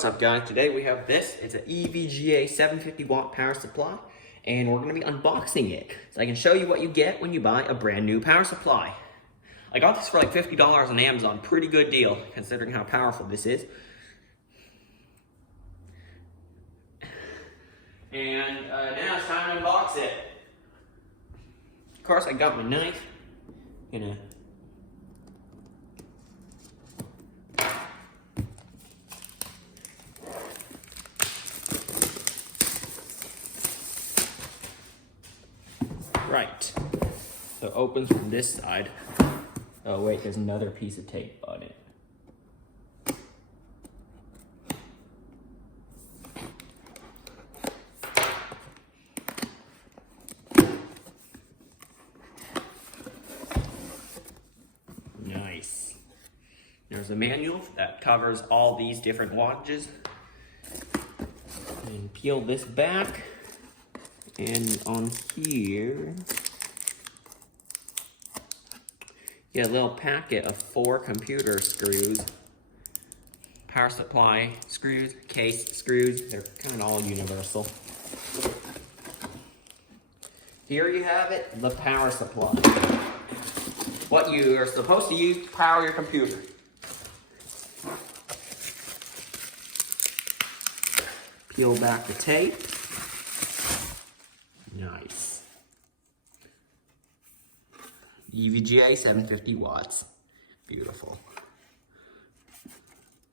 What's up, guys? Today we have this. It's an EVGA 750 watt power supply, and we're going to be unboxing it so I can show you what you get when you buy a brand new power supply. I got this for like $50 on Amazon. Pretty good deal considering how powerful this is. And now it's time to unbox it. Of course, I got my knife. Right. So it opens from this side. Oh wait, there's another piece of tape on it. Nice. There's a manual that covers all these different wattages. And peel this back. And on here, you get a little packet of 4 computer screws, power supply screws, case screws. They're kind of all universal. Here you have it, the power supply. What you are supposed to use to power your computer. Peel back the tape. Nice. EVGA 750 watts. Beautiful.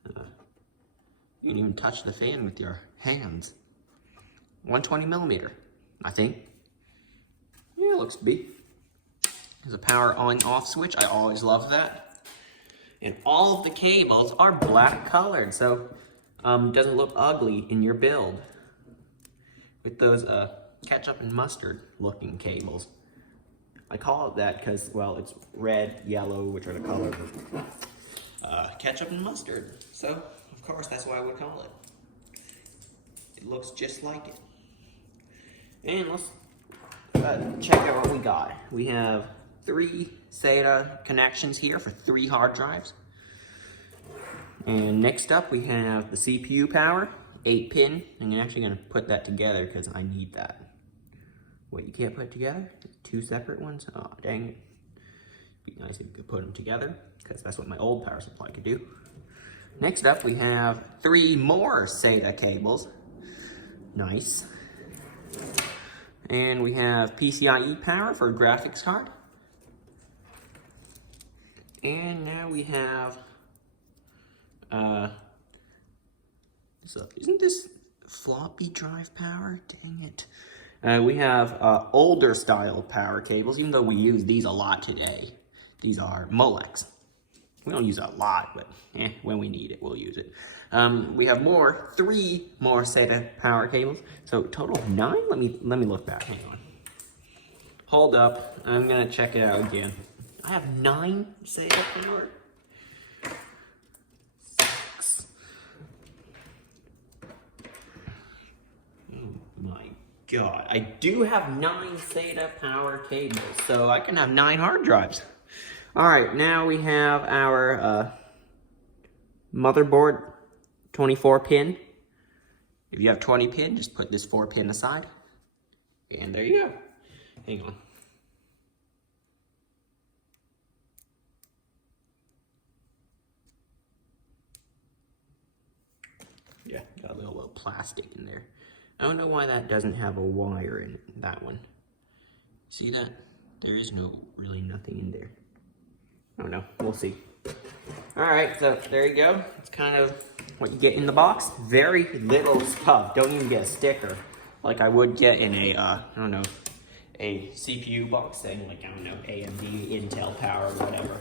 You can even touch the fan with your hands. 120 millimeter, I think. Yeah, it looks to be. There's a power on off switch. I always love that. And all of the cables are black colored, so it doesn't look ugly in your build. With those ketchup and mustard looking cables. I call it that because, well, it's red, yellow, which are the colors of ketchup and mustard. So, of course, that's why I would call it. It looks just like it. And let's check out what we got. We have 3 SATA connections here for 3 hard drives. And next up, we have the CPU power, 8-pin. I'm actually going to put that together because I need that. Wait, you can't put it together? 2 separate ones? Oh, dang it. Be nice if you could put them together, because that's what my old power supply could do. Next up, we have 3 more SATA cables. Nice. And we have PCIe power for a graphics card. And now we have, isn't this floppy drive power? Dang it. We have older style power cables, even though we use these a lot today. These are Molex. We don't use it a lot, but when we need it, we'll use it. We have 3 more SATA power cables. So total of 9? Let me look back, hang on. Hold up, I'm gonna check it out again. I have 9 SATA power. 6. Oh my God, I do have 9 SATA power cables, so I can have 9 hard drives. All right, now we have our motherboard, 24 pin. If you have 20 pin, just put this 4 pin aside. And there you go. Hang on. Yeah, got a little plastic in there. I don't know why that doesn't have a wire in it, that one. See that? There is really nothing in there. I don't know, we'll see. All right, so there you go. It's kind of what you get in the box. Very little stuff. Don't even get a sticker like I would get in a, I don't know, a CPU box saying like, I don't know, AMD, Intel power, whatever.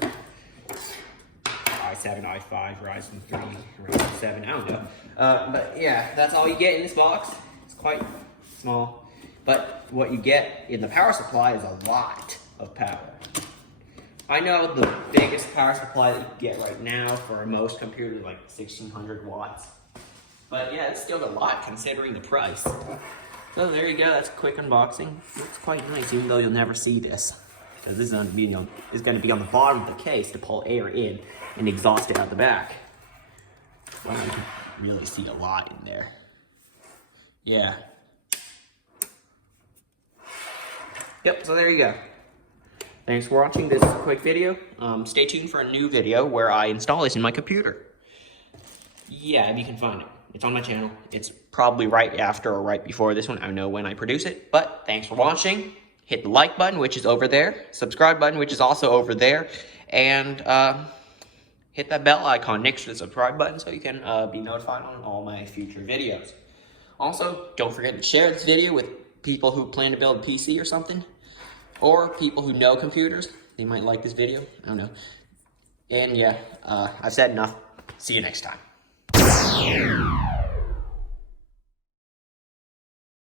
i7, i5, Ryzen 3, Ryzen 7, I don't know. But yeah, that's all you get in this box. It's quite small. But what you get in the power supply is a lot of power. I know the biggest power supply that you get right now for most computers like 1600 watts. But yeah, it's still a lot considering the price. So there you go, that's a quick unboxing. It's quite nice, even though you'll never see this. Because this is going to be on the bottom of the case to pull air in and exhaust it out the back. Wow. really see a lot in there. Yeah. Yep, so there you go. Thanks for watching this quick video. Stay tuned for a new video where I install this in my computer. Yeah, if you can find it. It's on my channel. It's probably right after or right before this one. I don't know when I produce it, but thanks for watching. Hit the like button, which is over there. Subscribe button, which is also over there. And hit that bell icon next to the subscribe button so you can be notified on all my future videos. Also, don't forget to share this video with people who plan to build a PC or something. Or people who know computers. They might like this video. I don't know. And yeah, I've said enough. See you next time.